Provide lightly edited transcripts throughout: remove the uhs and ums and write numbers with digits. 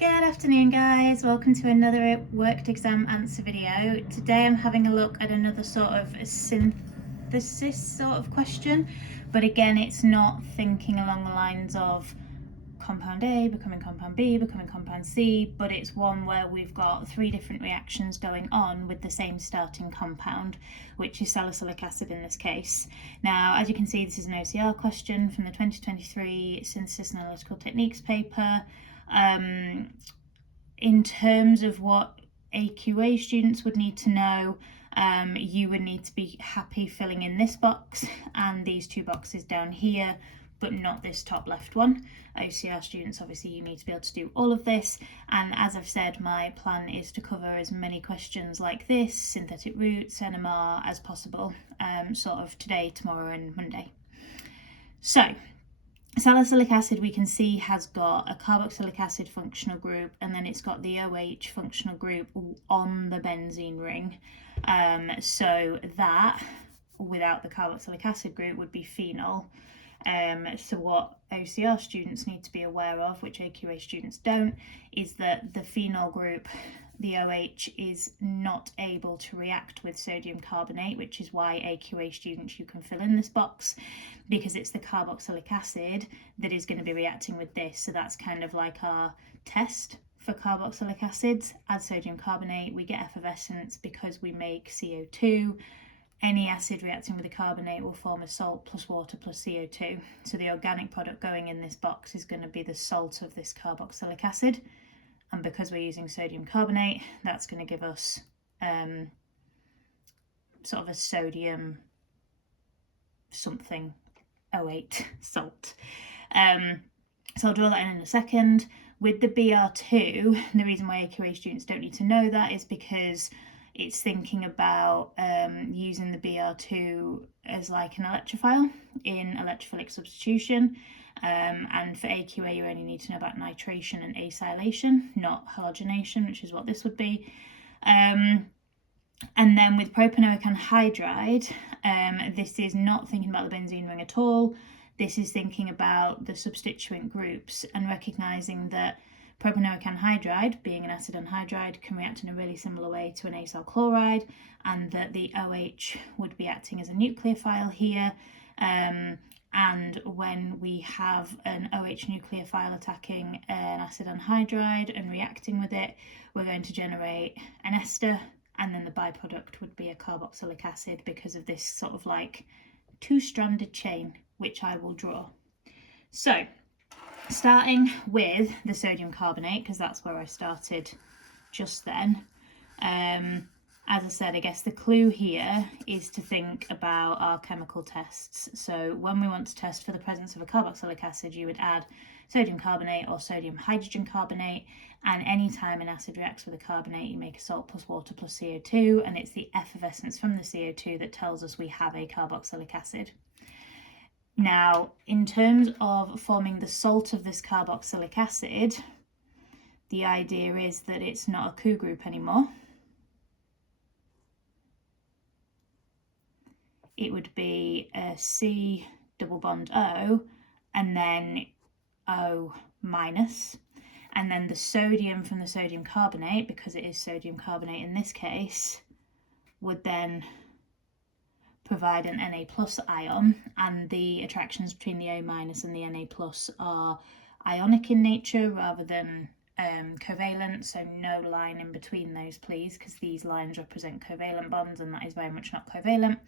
Good afternoon guys, welcome to another worked exam answer video. Today I'm having a look at another sort of synthesis sort of question, but again it's not thinking along the lines of compound A becoming compound B becoming compound C, but it's one where we've got three different reactions going on with the same starting compound, which is salicylic acid in this case. Now, as you can see, this is an OCR question from the 2023 Synthesis and Analytical Techniques paper. In terms of what AQA students would need to know, you would need to be happy filling in this box and these two boxes down here, but not this top left one. OCR students, obviously you need to be able to do all of this, and as I've said, my plan is to cover as many questions like this, synthetic roots, NMR, as possible, sort of today, tomorrow and Monday. So salicylic acid, we can see, has got a carboxylic acid functional group, and then it's got the OH functional group on the benzene ring. So that, without the carboxylic acid group, would be phenol. So what OCR students need to be aware of, which AQA students don't, is that the phenol group, the OH, is not able to react with sodium carbonate, which is why AQA students, you can fill in this box, because it's the carboxylic acid that is going to be reacting with this. So that's kind of like our test for carboxylic acids. Add sodium carbonate, we get effervescence because we make CO2. Any acid reacting with a carbonate will form a salt plus water plus CO2. So the organic product going in this box is going to be the salt of this carboxylic acid. And because we're using sodium carbonate, that's going to give us sort of a sodium something 08 salt. So I'll draw that in a second. With the BR2, the reason why AQA students don't need to know that is because it's thinking about using the BR2 as like an electrophile in electrophilic substitution. And for AQA, you only need to know about nitration and acylation, not halogenation, which is what this would be. And then with propanoic anhydride, this is not thinking about the benzene ring at all. This is thinking about the substituent groups and recognizing that propanoic anhydride, being an acid anhydride, can react in a really similar way to an acyl chloride, and that the OH would be acting as a nucleophile here. And when we have an OH nucleophile attacking an acid anhydride and reacting with it, we're going to generate an ester, and then the byproduct would be a carboxylic acid because of this sort of like two-stranded chain, which I will draw. So starting with the sodium carbonate, because that's where I started just then. As I said, I guess the clue here is to think about our chemical tests. So when we want to test for the presence of a carboxylic acid, you would add sodium carbonate or sodium hydrogen carbonate, and anytime an acid reacts with a carbonate, you make a salt plus water plus CO2, and it's the effervescence from the CO2 that tells us we have a carboxylic acid. Now, in terms of forming the salt of this carboxylic acid, the idea is that it's not a Cu group anymore. It would be a C double bond O and then O minus. And then the sodium from the sodium carbonate, because it is sodium carbonate in this case, would then provide an Na plus ion, and the attractions between the O minus and the Na plus are ionic in nature rather than covalent, so no line in between those please, because these lines represent covalent bonds and that is very much not covalent.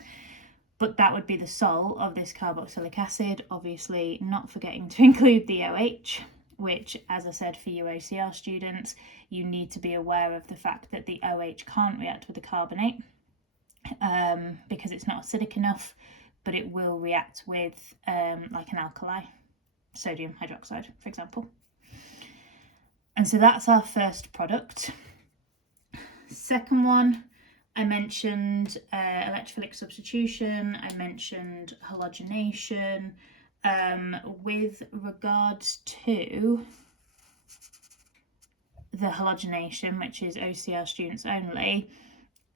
But that would be the salt of this carboxylic acid, obviously not forgetting to include the OH, which, as I said, for you OCR students, you need to be aware of the fact that the OH can't react with the carbonate because it's not acidic enough, but it will react with like an alkali, sodium hydroxide, for example. And so that's our first product. Second one, I mentioned electrophilic substitution, I mentioned halogenation. With regards to the halogenation, which is OCR students only,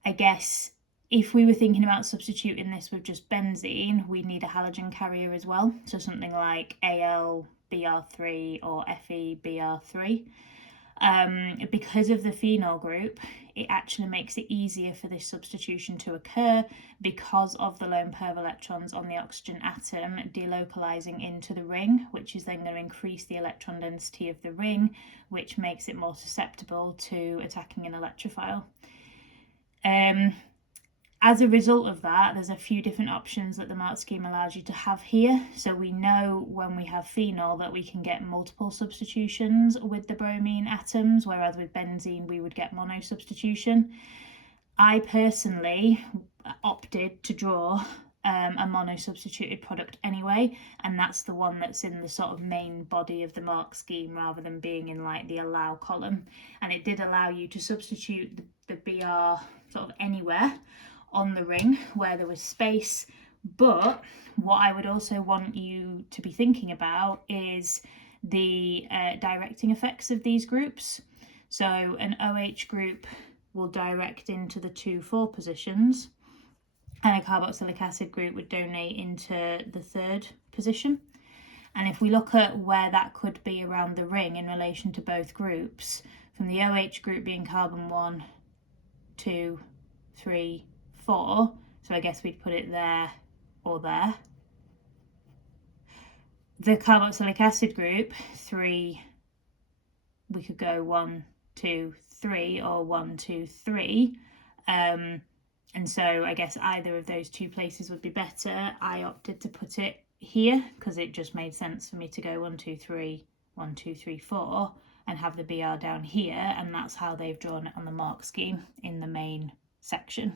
I guess if we were thinking about substituting this with just benzene, we need a halogen carrier as well. So something like AlBr3 or FeBr3. Because of the phenol group, it actually makes it easier for this substitution to occur because of the lone pair of electrons on the oxygen atom delocalizing into the ring, which is then going to increase the electron density of the ring, which makes it more susceptible to attacking an electrophile. As a result of that, there's a few different options that the mark scheme allows you to have here. So we know when we have phenol that we can get multiple substitutions with the bromine atoms, whereas with benzene we would get mono substitution. I personally opted to draw a mono substituted product anyway, and that's the one that's in the sort of main body of the mark scheme rather than being in like the allow column. And it did allow you to substitute the BR sort of anywhere on the ring where there was space. But what I would also want you to be thinking about is the directing effects of these groups. So an OH group will direct into the 2,4 positions, and a carboxylic acid group would donate into the 3rd position. And if we look at where that could be around the ring in relation to both groups, from the OH group being carbon 1, 2, 3, 4, so I guess we'd put it there or there. The carboxylic acid group, 3, we could go 1, 2, 3 or 1, 2, 3. And so I guess either of those two places would be better. I opted to put it here because it just made sense for me to go 1, 2, 3, 1, 2, 3, 4 and have the BR down here, and that's how they've drawn it on the mark scheme in the main section.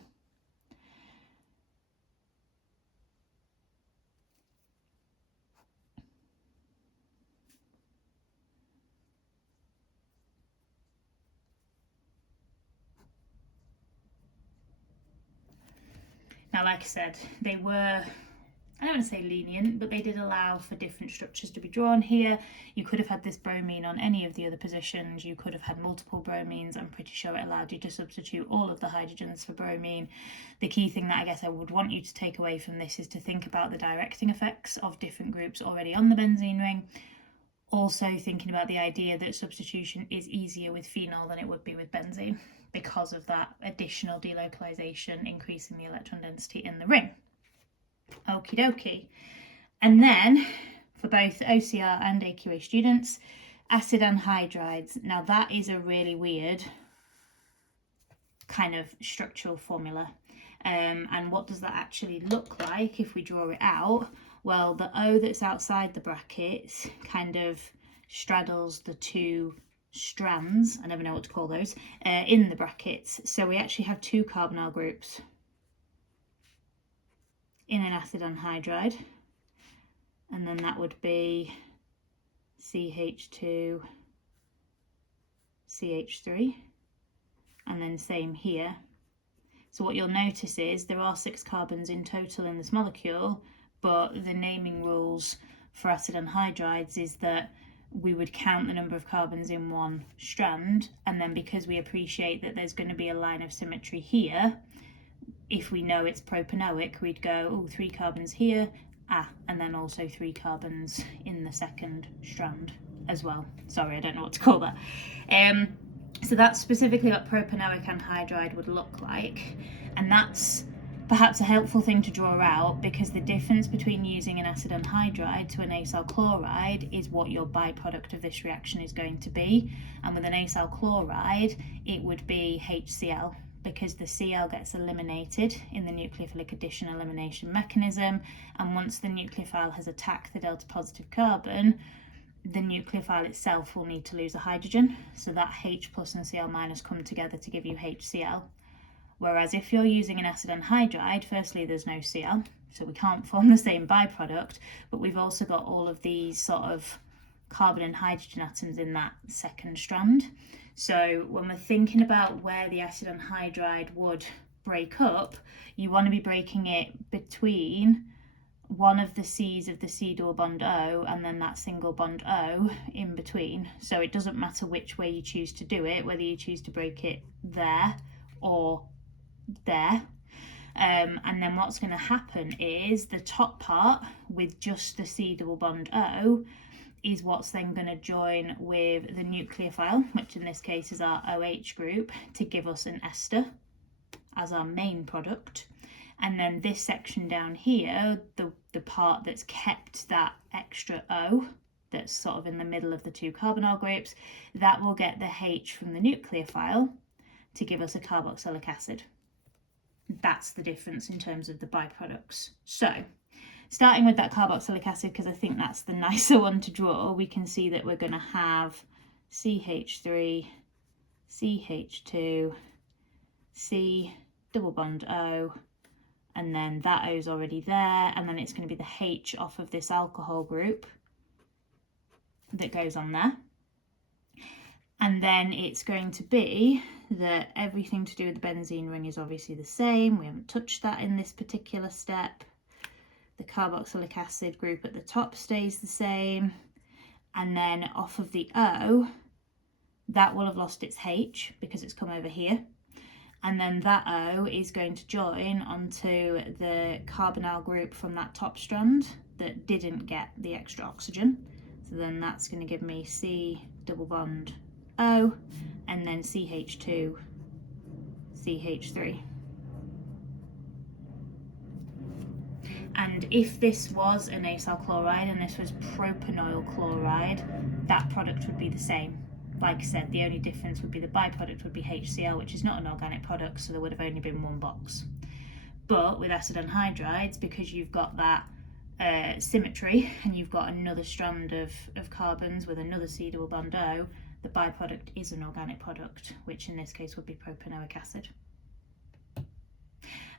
Now, like I said, they were, I don't want to say lenient, but they did allow for different structures to be drawn here. You could have had this bromine on any of the other positions. You could have had multiple bromines. I'm pretty sure it allowed you to substitute all of the hydrogens for bromine. The key thing that I guess I would want you to take away from this is to think about the directing effects of different groups already on the benzene ring. Also thinking about the idea that substitution is easier with phenol than it would be with benzene because of that additional delocalization increasing the electron density in the ring. Okie dokie. And then for both OCR and AQA students, acid anhydrides. Now that is a really weird kind of structural formula. And what does that actually look like if we draw it out? Well, the O that's outside the brackets kind of straddles the two strands, I never know what to call those, in the brackets. So we actually have 2 carbonyl groups in an acid anhydride, and then that would be CH2, CH3, and then same here. So what you'll notice is there are 6 carbons in total in this molecule, but the naming rules for acid anhydrides is that we would count the number of carbons in one strand, and then because we appreciate that there's going to be a line of symmetry here, if we know it's propanoic, we'd go, 3 carbons here, and then also 3 carbons in the second strand as well. Sorry, I don't know what to call that. So that's specifically what propanoic anhydride would look like, and that's perhaps a helpful thing to draw out, because the difference between using an acid anhydride to an acyl chloride is what your byproduct of this reaction is going to be. And with an acyl chloride, it would be HCl, because the Cl gets eliminated in the nucleophilic addition elimination mechanism, and once the nucleophile has attacked the delta positive carbon, the nucleophile itself will need to lose a hydrogen, so that H plus and Cl minus come together to give you HCl. Whereas if you're using an acid anhydride, firstly there's no Cl, so we can't form the same byproduct, but we've also got all of these sort of carbon and hydrogen atoms in that second strand. So when we're thinking about where the acid anhydride would break up, you want to be breaking it between one of the C's of the C double bond O and then that single bond O in between. So it doesn't matter which way you choose to do it, whether you choose to break it there or there. And then what's going to happen is the top part with just the C double bond O is what's then going to join with the nucleophile, which in this case is our OH group, to give us an ester as our main product. And then this section down here, the part that's kept that extra O, that's sort of in the middle of the two carbonyl groups, that will get the H from the nucleophile to give us a carboxylic acid. That's the difference in terms of the byproducts. So starting with that carboxylic acid, because I think that's the nicer one to draw, we can see that we're going to have CH3, CH2, C double bond O, and then that O is already there, and then it's going to be the H off of this alcohol group that goes on there. And then it's going to be that everything to do with the benzene ring is obviously the same. We haven't touched that in this particular step. The carboxylic acid group at the top stays the same. And then off of the O, that will have lost its H because it's come over here. And then that O is going to join onto the carbonyl group from that top strand that didn't get the extra oxygen. So then that's going to give me C double bond O, and then CH2, CH3. And if this was an acyl chloride and this was propanol chloride, that product would be the same. Like I said, the only difference would be the byproduct would be HCl, which is not an organic product, so there would have only been one box. But with acid anhydrides, because you've got that symmetry and you've got another strand of carbons with another C double bond O, the byproduct is an organic product, which in this case would be propanoic acid.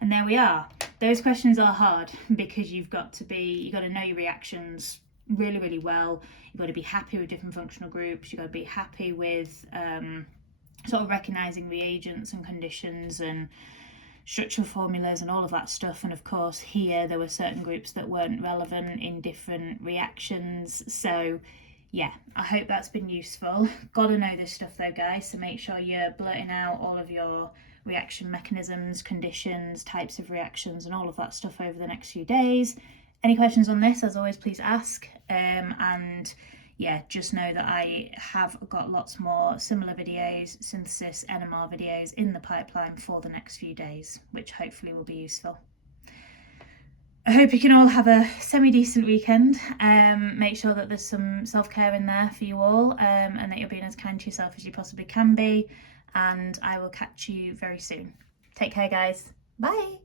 And there we are. Those questions are hard because you've got to know your reactions really, really well. You've got to be happy with different functional groups. You've got to be happy with sort of recognizing reagents and conditions and structural formulas and all of that stuff. And of course here there were certain groups that weren't relevant in different reactions. So yeah, I hope that's been useful. Gotta know this stuff though, guys, so make sure you're blurting out all of your reaction mechanisms, conditions, types of reactions and all of that stuff over the next few days. Any questions on this, as always, please ask. And yeah, just know that I have got lots more similar videos, synthesis, NMR videos in the pipeline for the next few days, which hopefully will be useful. I hope you can all have a semi-decent weekend. Make sure that there's some self-care in there for you all, and that you're being as kind to yourself as you possibly can be. And I will catch you very soon. Take care, guys. Bye.